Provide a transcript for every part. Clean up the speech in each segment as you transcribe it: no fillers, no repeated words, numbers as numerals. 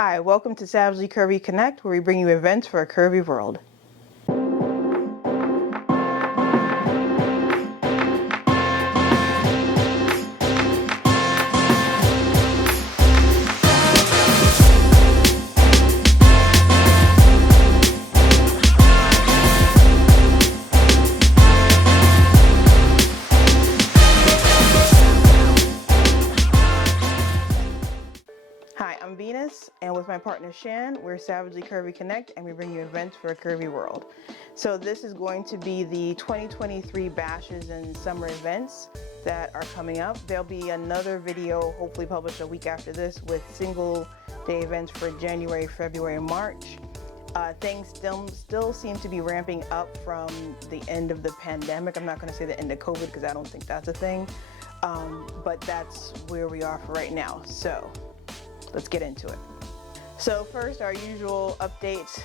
Hi, welcome to Savagely Curvy Connect, where we bring you events for a curvy world. Hi, I'm Venus, and with my partner Shan, we're Savagely Curvy Connect, and we bring you events for a curvy world. So this is going to be the 2023 bashes and summer events that are coming up. There'll be another video, hopefully published a week after this, with single day events for January, February, and March. Things still seem to be ramping up from the end of the pandemic. I'm not going to say the end of COVID because I don't think that's a thing, but that's where we are for right now. So let's get into it. So first, our usual updates.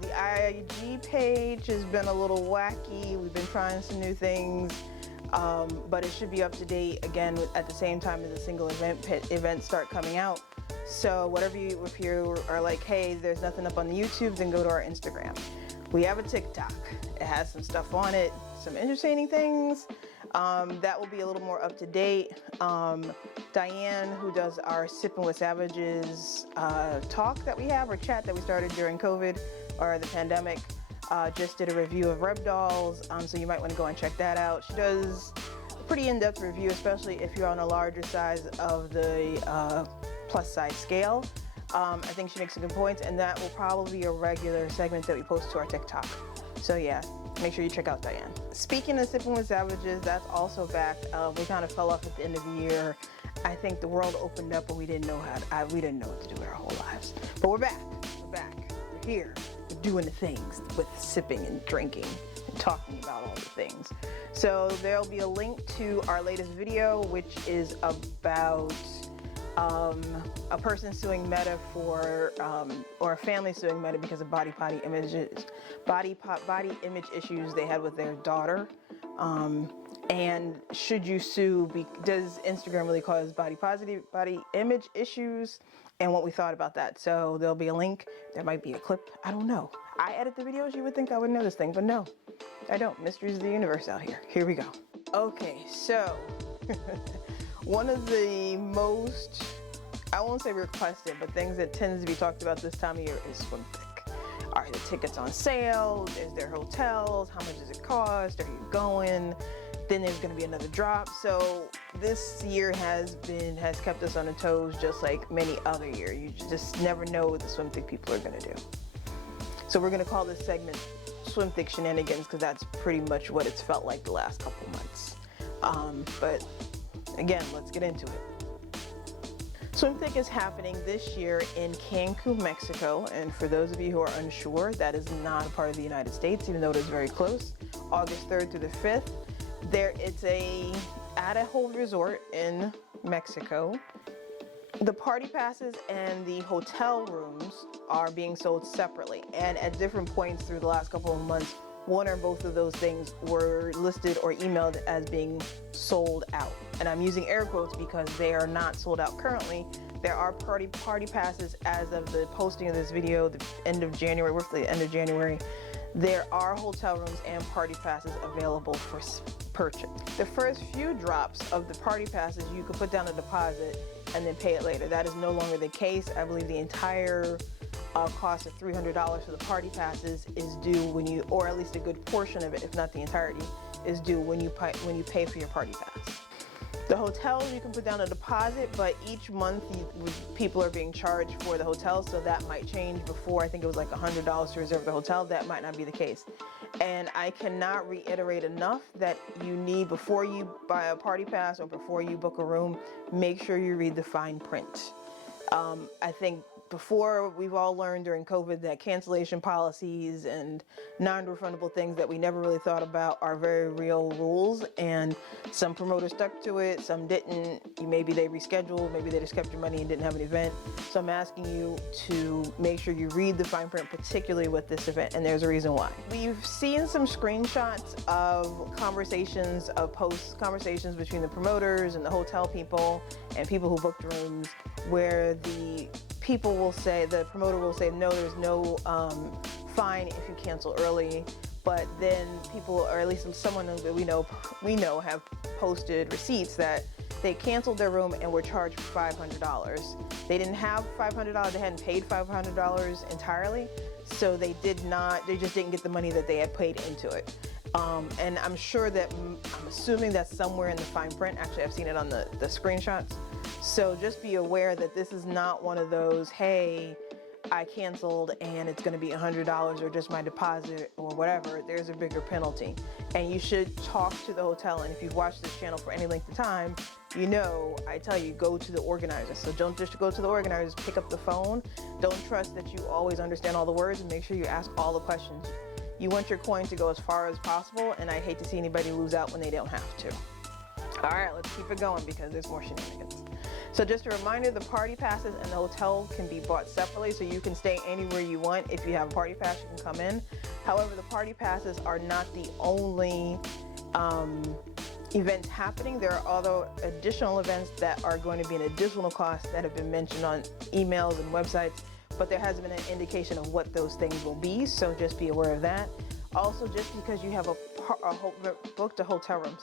The IG page has been a little wacky. We've been trying some new things, but it should be up to date again at the same time as the single events start coming out. So whatever if you are like, hey, there's nothing up on the YouTube, then go to our Instagram. We have a TikTok. It has some stuff on it, some interesting things. That will be a little more up to date. Diane, who does our Sippin with Savages talk that we have, or chat that we started during COVID or the pandemic, just did a review of Reb Dolls, so you might want to go and check that out. She does a pretty in-depth review, especially if you're on a larger size of the plus size scale. I think she makes some good points, and that will probably be a regular segment that we post to our TikTok. So yeah, make sure you check out Diane. Speaking of Sippin with Savages, that's also back. We kind of fell off at the end of the year. I think the world opened up, but we didn't know we didn't know what to do with our whole lives. But we're back. We're here. We're doing the things with sipping and drinking and talking about all the things. So there'll be a link to our latest video, which is about a person suing Meta for, or a family suing Meta because of body image issues they had with their daughter. And should you sue? Does Instagram really cause body image issues? And what we thought about that. So there'll be a link. There might be a clip. I don't know. I edit the videos. You would think I would know this thing, but no, I don't. Mysteries of the universe out here. Here we go. Okay, so one of the most, I won't say requested, but things that tends to be talked about this time of year is SwimThick. Are the tickets on sale? Is there hotels? How much does it cost? Are you going? Then there's going to be another drop. So this year has kept us on our toes, just like many other years. You just never know what the SwimThick people are going to do. So we're going to call this segment SwimThick Shenanigans, because that's pretty much what it's felt like the last couple months. But again, let's get into it. SwimThick is happening this year in Cancun, Mexico, and for those of you who are unsure, that is not a part of the United States, even though it is very close. August 3rd through the 5th. It's at a whole resort in Mexico. The party passes and the hotel rooms are being sold separately, and at different points through the last couple of months, one or both of those things were listed or emailed as being sold out. And I'm using air quotes because they are not sold out currently. There are party passes as of the posting of this video, the end of January, roughly the end of January. There are hotel rooms and party passes available for purchase. The first few drops of the party passes, you could put down a deposit and then pay it later. That is no longer the case. I believe the entire cost of $300 for the party passes is due when you, or at least a good portion of it, if not the entirety, is due when you pay for your party pass. The hotels, you can put down a deposit, but each month people are being charged for the hotel, so that might change. Before, I think it was like $100 to reserve the hotel. That might not be the case. And I cannot reiterate enough that you need, before you buy a party pass or before you book a room, make sure you read the fine print. I think before, we've all learned during COVID that cancellation policies and non-refundable things that we never really thought about are very real rules, and some promoters stuck to it, some didn't. Maybe they rescheduled, maybe they just kept your money and didn't have an event. So I'm asking you to make sure you read the fine print, particularly with this event, and there's a reason why. We've seen some screenshots of conversations, conversations between the promoters and the hotel people and people who booked rooms, where the people will say, the promoter will say, no, there's no fine if you cancel early. But then people, or at least someone that we know have posted receipts that they canceled their room and were charged $500. They didn't have $500, they hadn't paid $500 entirely, so they just didn't get the money that they had paid into it. And I'm sure that, I'm assuming that's somewhere in the fine print. Actually, I've seen it on the screenshots. So just be aware that this is not one of those, hey, I canceled and it's going to be $100 or just my deposit or whatever. There's a bigger penalty. And you should talk to the hotel. And if you've watched this channel for any length of time, you know, I tell you, go to the organizer. So don't just go to the organizers, pick up the phone. Don't trust that you always understand all the words, and make sure you ask all the questions. You want your coin to go as far as possible, and I hate to see anybody lose out when they don't have to. All right, let's keep it going because there's more shenanigans. So just a reminder, the party passes and the hotel can be bought separately, so you can stay anywhere you want. If you have a party pass, you can come in. However, the party passes are not the only events happening. There are other additional events that are going to be an additional cost that have been mentioned on emails and websites, but there hasn't been an indication of what those things will be, so just be aware of that. Also, just because you have booked a hotel room,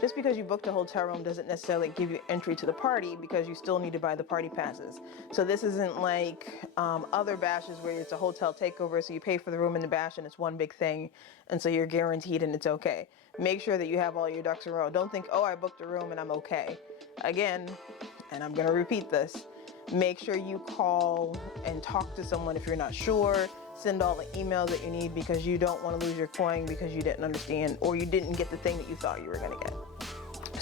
just because you booked a hotel room doesn't necessarily give you entry to the party, because you still need to buy the party passes. So this isn't like other bashes where it's a hotel takeover, so you pay for the room in the bash and it's one big thing, and so you're guaranteed and it's okay. Make sure that you have all your ducks in a row. Don't think, oh, I booked a room and I'm okay. Again, and I'm gonna repeat this, make sure you call and talk to someone if you're not sure. Send all the emails that you need, because you don't want to lose your coin because you didn't understand or you didn't get the thing that you thought you were going to get.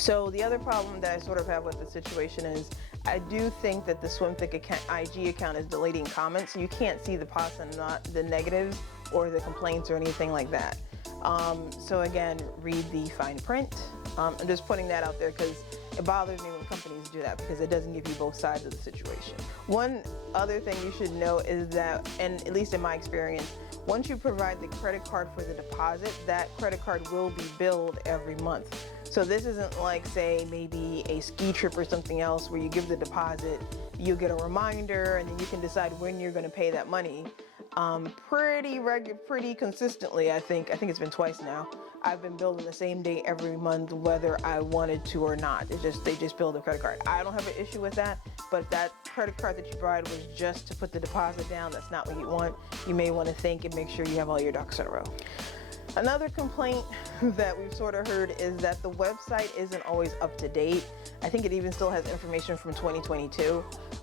So the other problem that I sort of have with the situation is I do think that the SwimThick IG account is deleting comments. So you can't see the positive and not the negatives or the complaints or anything like that. So again, read the fine print. I'm just putting that out there because it bothers me when companies do that, because it doesn't give you both sides of the situation. One other thing you should know is that, and at least in my experience, once you provide the credit card for the deposit, that credit card will be billed every month. So this isn't like, say, maybe a ski trip or something else where you give the deposit, you get a reminder, and then you can decide when you're going to pay that money. Pretty consistently, I think it's been twice now. I've been billed on the same day every month, whether I wanted to or not. They just bill the credit card. I don't have an issue with that, but if that credit card that you provide was just to put the deposit down, that's not what you want. You may want to think and make sure you have all your ducks in a row. Another complaint that we've sort of heard is that the website isn't always up to date. I think it even still has information from 2022.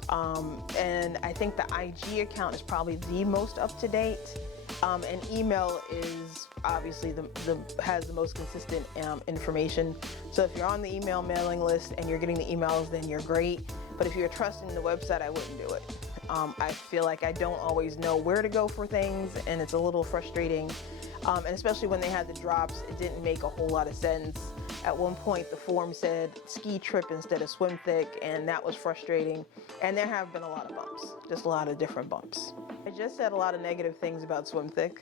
And I think the IG account is probably the most up to date. And email is obviously has the most consistent information. So if you're on the email mailing list and you're getting the emails, then you're great. But if you're trusting the website, I wouldn't do it. I feel like I don't always know where to go for things, and it's a little frustrating. And especially when they had the drops, it didn't make a whole lot of sense. At one point, the form said ski trip instead of SwimThick, and that was frustrating. And there have been a lot of bumps, just a lot of different bumps. I just said a lot of negative things about SwimThick,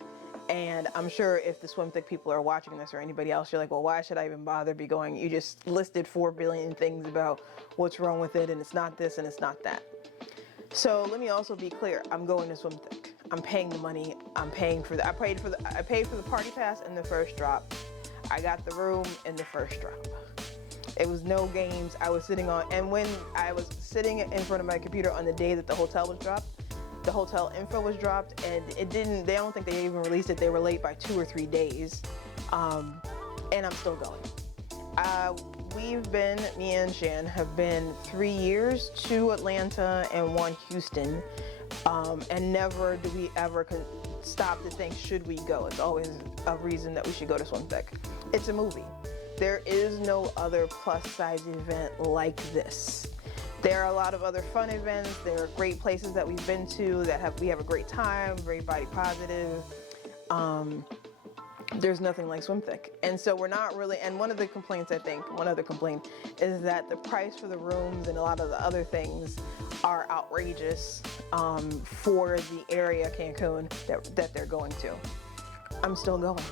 and I'm sure if the SwimThick people are watching this or anybody else, you're like, well, why should I even bother be going? You just listed 4 billion things about what's wrong with it, and it's not this and it's not that. So let me also be clear, I'm going to SwimThick. I'm paying the money. I paid for the party pass in the first drop. I got the room in the first drop. It was no games. I was sitting on, and when I was sitting in front of my computer on the day that the hotel was dropped, the hotel info was dropped, and I don't think they even released it. They were late by 2 or 3 days. And I'm still going. Me and Shan have been 3 years, 2 Atlanta and 1 Houston. And never do we ever stop to think, should we go? It's always a reason that we should go to SwimThick. It's a movie. There is no other plus size event like this. There are a lot of other fun events. There are great places that we've been to that we have a great time, very body positive. There's nothing like SwimThick. And so we're not really, and one other complaint is that the price for the rooms and a lot of the other things are outrageous for the area, Cancun, that they're going to. I'm still going.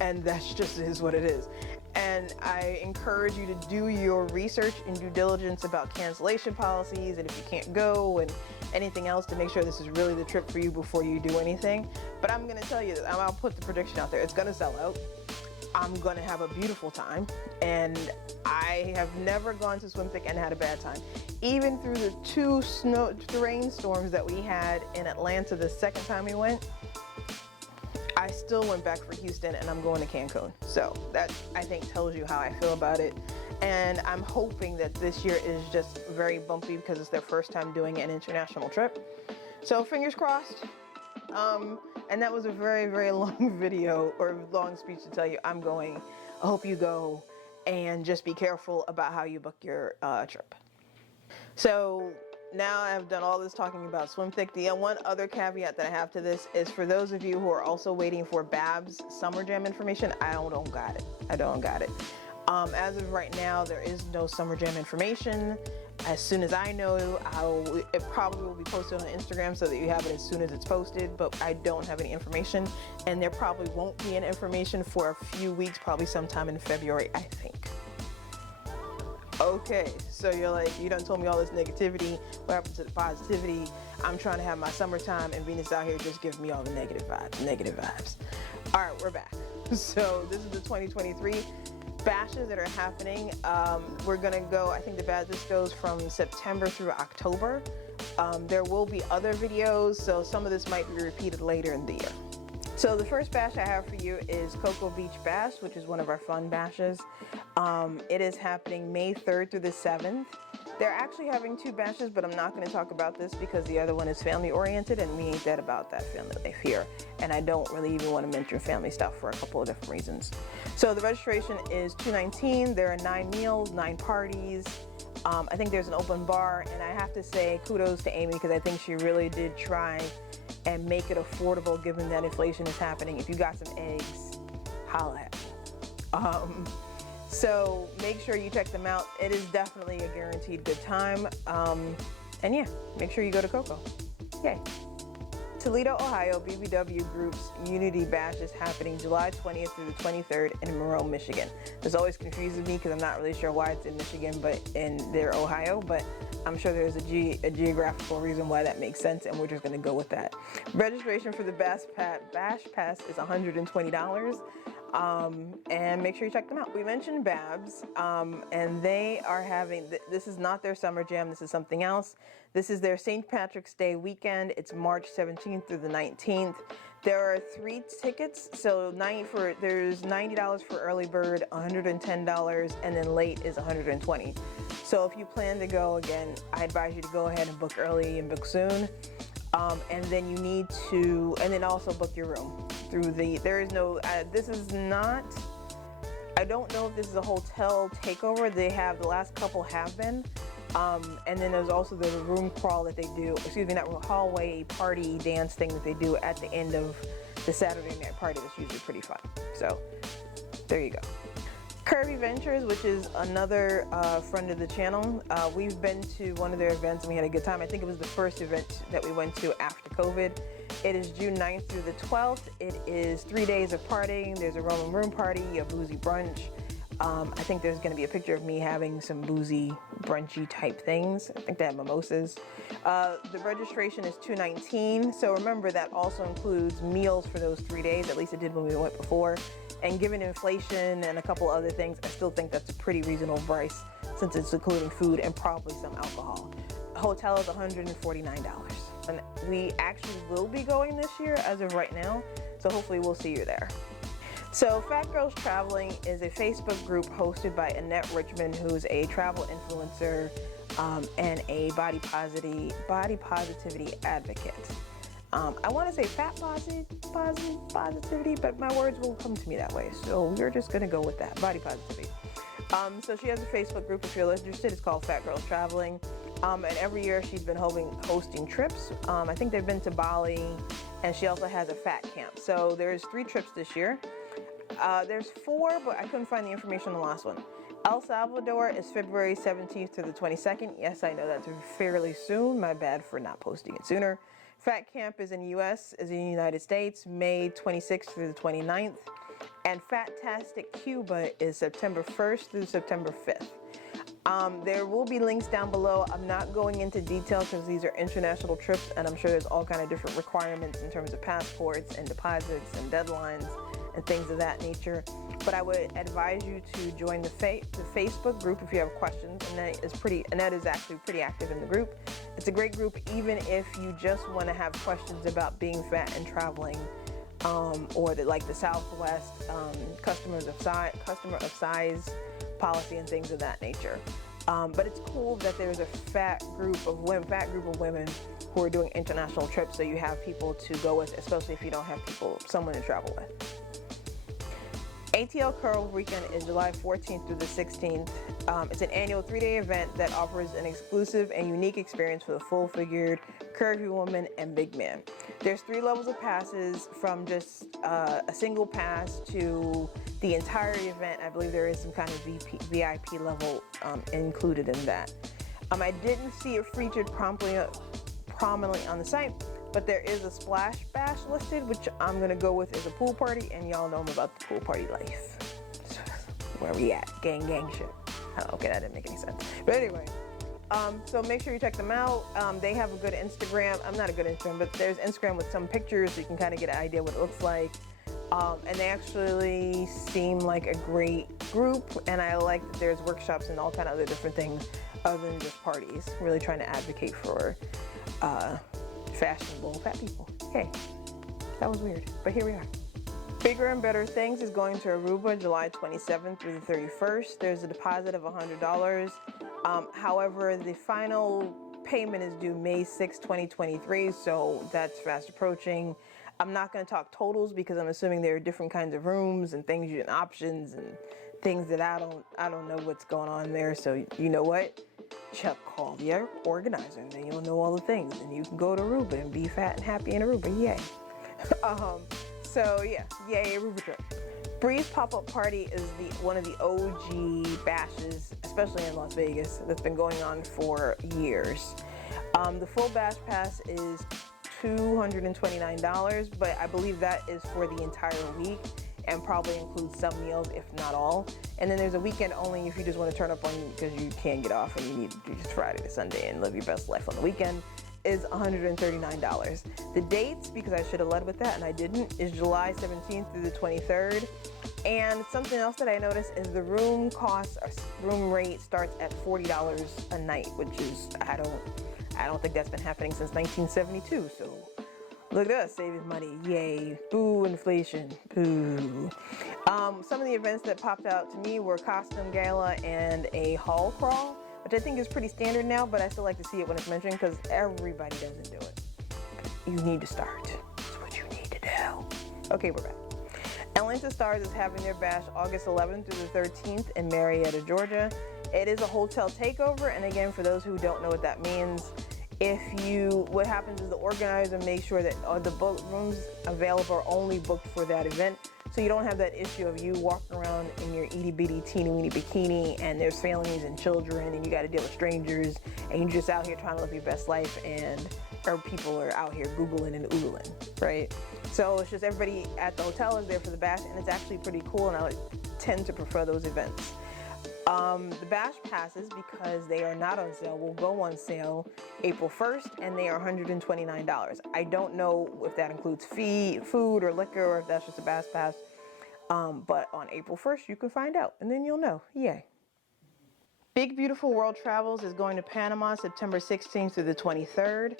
And that's just is what it is. And I encourage you to do your research and due diligence about cancellation policies and if you can't go and anything else to make sure this is really the trip for you before you do anything. But I'm gonna tell you that I'll put the prediction out there. It's gonna sell out. I'm gonna have a beautiful time, and I have never gone to Swim Thick and had a bad time. Even through the 2 rainstorms that we had in Atlanta the second time we went, I still went back for Houston, and I'm going to Cancun. So that, I think, tells you how I feel about it. And I'm hoping that this year is just very bumpy because it's their first time doing an international trip. So fingers crossed. And that was a very, very long video or long speech to tell you I'm going. I hope you go, and just be careful about how you book your trip. So now I've done all this talking about Swim Thick. The one other caveat that I have to this is for those of you who are also waiting for Babs Summer Jam information, I don't got it. I don't got it. As of right now, there is no Summer Jam information. As soon as I know, it probably will be posted on Instagram so that you have it as soon as it's posted, but I don't have any information, and there probably won't be any information for a few weeks, probably sometime in February, I think. Okay, so you're like, you done told me all this negativity, what happened to the positivity? I'm trying to have my summertime, and Venus out here just giving me all the negative vibes. All right, we're back. So this is the 2023 bashes that are happening. We're gonna go, I think this goes from September through October. There will be other videos, so some of this might be repeated later in the year. So the first bash I have for you is Cocoa Beach Bash, which is one of our fun bashes. It is happening May 3rd through the 7th. They're actually having 2 bashes, but I'm not going to talk about this because the other one is family oriented, and we ain't that about that family life here. And I don't really even want to mention family stuff for a couple of different reasons. So the registration is $219. There are 9 meals, 9 parties. I think there's an open bar, and I have to say kudos to Amy because I think she really did try and make it affordable given that inflation is happening. If you got some eggs, holla at me. So make sure you check them out. It is definitely a guaranteed good time. And yeah, make sure you go to Cocoa. Yay. Toledo, Ohio, BBW Group's Unity Bash is happening July 20th through the 23rd in Monroe, Michigan. This always confuses me because I'm not really sure why it's in Michigan, but in their Ohio, but I'm sure there's a geographical reason why that makes sense, and we're just gonna go with that. Registration for the Bash Pass is $120. And make sure you check them out. We mentioned Babs, and they are having, this is not their summer jam, this is something else. This is their St. Patrick's Day weekend. It's March 17th through the 19th. There are 3 tickets, so there's $90 for early bird, $110, and then late is $120. So if you plan to go, again, I advise you to go ahead and book early and book soon. And then you need to, and then also book your room through there is no, this is not, I don't know if this is a hotel takeover. They have, the last couple have been. And then there's also the room crawl that they do, not hallway party dance thing that they do at the end of the Saturday night party. That's usually pretty fun. So there you go. Curvy Ventures, which is another friend of the channel. We've been to one of their events and we had a good time. I think it was the first event that we went to after COVID. It is June 9th through the 12th. It is 3 days of partying. There's a Roman room party, a boozy brunch. I think there's going to be a picture of me having some boozy, brunchy type things. I think they have mimosas. The registration is $219. So remember that also includes meals for those 3 days. At least it did when we went before. And given inflation and a couple other things, I still think that's a pretty reasonable price since it's including food and probably some alcohol. Hotel is $149. And we actually will be going this year as of right now. So hopefully we'll see you there. So Fat Girls Traveling is a Facebook group hosted by Annette Richmond, who's a travel influencer and a body positivity advocate. I want to say fat positivity, but my words will come to me that way. So we're just going to go with that, body positivity. So she has a Facebook group if you're interested. It's called Fat Girls Traveling. And every year she's been hosting trips. I think they've been to Bali, and she also has a fat camp. So there's 3 trips this year. There's 4, but I couldn't find the information on the last one. El Salvador is February 17th to the 22nd. Yes, I know that's fairly soon. My bad for not posting it sooner. Fat Camp is in the United States, May 26th through the 29th. And Fantastic Cuba is September 1st through September 5th. There will be links down below. I'm not going into detail because these are international trips, and I'm sure there's all kind of different requirements in terms of passports and deposits and deadlines and things of that nature. But I would advise you to join the Facebook group if you have questions, and that is actually pretty active in the group. It's a great group even if you just want to have questions about being fat and traveling, or like the Southwest customer of size policy and things of that nature. But it's cool that there's a fat group of women who are doing international trips, so you have people to go with, especially if you don't have someone to travel with. ATL Curl Weekend is July 14th through the 16th. It's an annual 3-day event that offers an exclusive and unique experience for the full-figured, curvy woman and big man. There's 3 levels of passes, from just a single pass to the entire event. I believe there is some kind of VIP level included in that. I didn't see it featured prominently on the site, but there is a splash bash listed, which I'm gonna go with as a pool party, and y'all know about the pool party life. Where we at? Gang shit. Oh, okay, that didn't make any sense. But anyway, so make sure you check them out. They have a good Instagram. Not a good Instagram, but there's Instagram with some pictures so you can kind of get an idea what it looks like. And they actually seem like a great group, and I like that there's workshops and all kind of other different things other than just parties. Really trying to advocate for fashionable fat people. Okay, that was weird, but here we are. Bigger and Better Thangs is going to Aruba July 27th through the 31st. There's a deposit of $100. However, the final payment is due May 6, 2023, so that's fast approaching. I'm not going to talk totals because I'm assuming there are different kinds of rooms and things and options and things that I don't know what's going on there. So you know what? Call the organizer, and then you'll know all the things, and you can go to Aruba and be fat and happy in Aruba. Yay! So yeah, yay Aruba trip. Brie's pop-up party is one of the OG bashes, especially in Las Vegas, that's been going on for years. The full bash pass is $229, but I believe that is for the entire week and probably includes some meals, if not all. And then there's a weekend only if you just want to turn up on because you can't get off and you need to do just Friday to Sunday and live your best life on the weekend, is $139. The dates, because I should have led with that and I didn't, is July 17th through the 23rd. And something else that I noticed is the room rate starts at $40 a night, which is, I don't think that's been happening since 1972. So look at us saving money. Yay. Boo inflation. Boo. Some of the events that popped out to me were costume gala and a hall crawl, which I think is pretty standard now, but I still like to see it when it's mentioned because everybody doesn't do it. You need to start. That's what you need to do. Okay, we're back. Xlence Starz is having their bash August 11th through the 13th in Marietta, Georgia. It is a hotel takeover, and again, for those who don't know what that means, what happens is the organizer makes sure that the rooms available are only booked for that event, so you don't have that issue of you walking around in your itty bitty teeny weeny bikini and there's families and children and you got to deal with strangers and you're just out here trying to live your best life or people are out here Googling and oodling, right? So it's just everybody at the hotel is there for the bash, and it's actually pretty cool, and I tend to prefer those events. The bash passes, because they are not on sale, will go on sale April 1st, and they are $129. I don't know if that includes food or liquor, or if that's just a bash pass, but on April 1st you can find out, and then you'll know. Yay. Big Beautiful World Travels is going to Panama September 16th through the 23rd.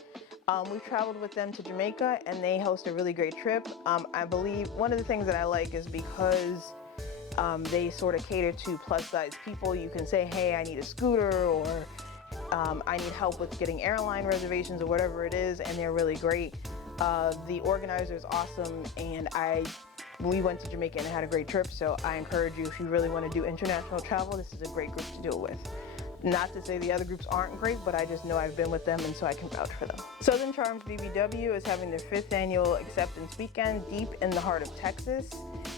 We've traveled with them to Jamaica, and they host a really great trip. I believe one of the things that I like is because they sort of cater to plus-size people. You can say, hey, I need a scooter, or I need help with getting airline reservations, or whatever it is, and they're really great. The organizer is awesome, and we went to Jamaica and had a great trip, so I encourage you, if you really want to do international travel, this is a great group to do it with. Not to say the other groups aren't great, but I just know I've been with them, and so I can vouch for them. Charmz BBW is having their 5th annual acceptance weekend deep in the heart of Texas,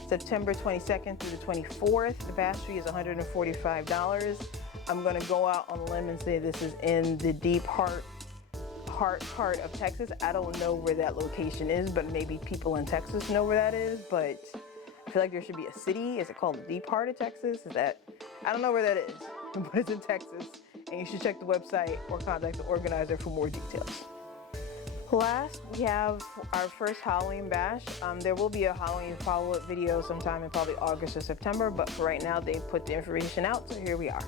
September 22nd through the 24th. The bash fee is $145. I'm going to go out on a limb and say this is in the deep heart of Texas. I don't know where that location is, but maybe people in Texas know where that is, but I feel like there should be a city. Is it called the part of Texas? Is that, I don't know where that is, but it's in Texas. And you should check the website or contact the organizer for more details. Last, we have our first Halloween bash. There will be a Halloween follow-up video sometime in probably August or September, but for right now, they put the information out, so here we are.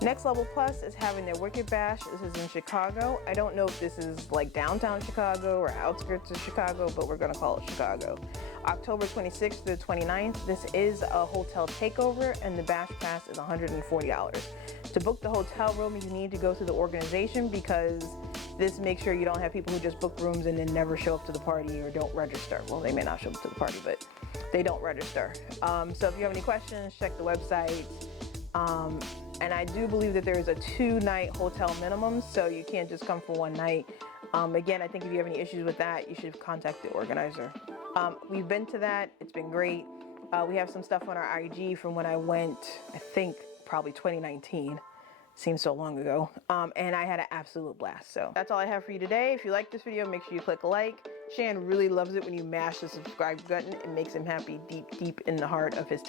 Next Level Plus is having their Wicked Bash. This is in Chicago. I don't know if this is like downtown Chicago or outskirts of Chicago, but we're gonna call it Chicago. October 26th to the 29th, this is a hotel takeover, and the bash pass is $140. To book the hotel room, you need to go through the organization, because this makes sure you don't have people who just book rooms and then never show up to the party or don't register. Well, they may not show up to the party, but they don't register. So if you have any questions, check the website. And I do believe that there is a 2-night hotel minimum, so you can't just come for one night. Again, I think if you have any issues with that, you should contact the organizer. We've been to that. It's been great. We have some stuff on our IG from when I went, I think probably 2019. Seems so long ago. And I had an absolute blast. So that's all I have for you today. If you like this video, make sure you click like. Shan really loves it when you mash the subscribe button. It makes him happy deep in the heart of his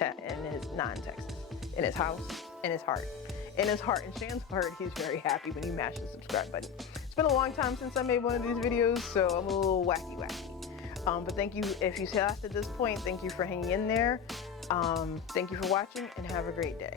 non-Texas, in his house, in his heart. In his heart, in Shan's heart, he's very happy when you mash the subscribe button. It's been a long time since I made one of these videos, so I'm a little wacky. But thank you, if you lasted this point, thank you for hanging in there. Thank you for watching, and have a great day.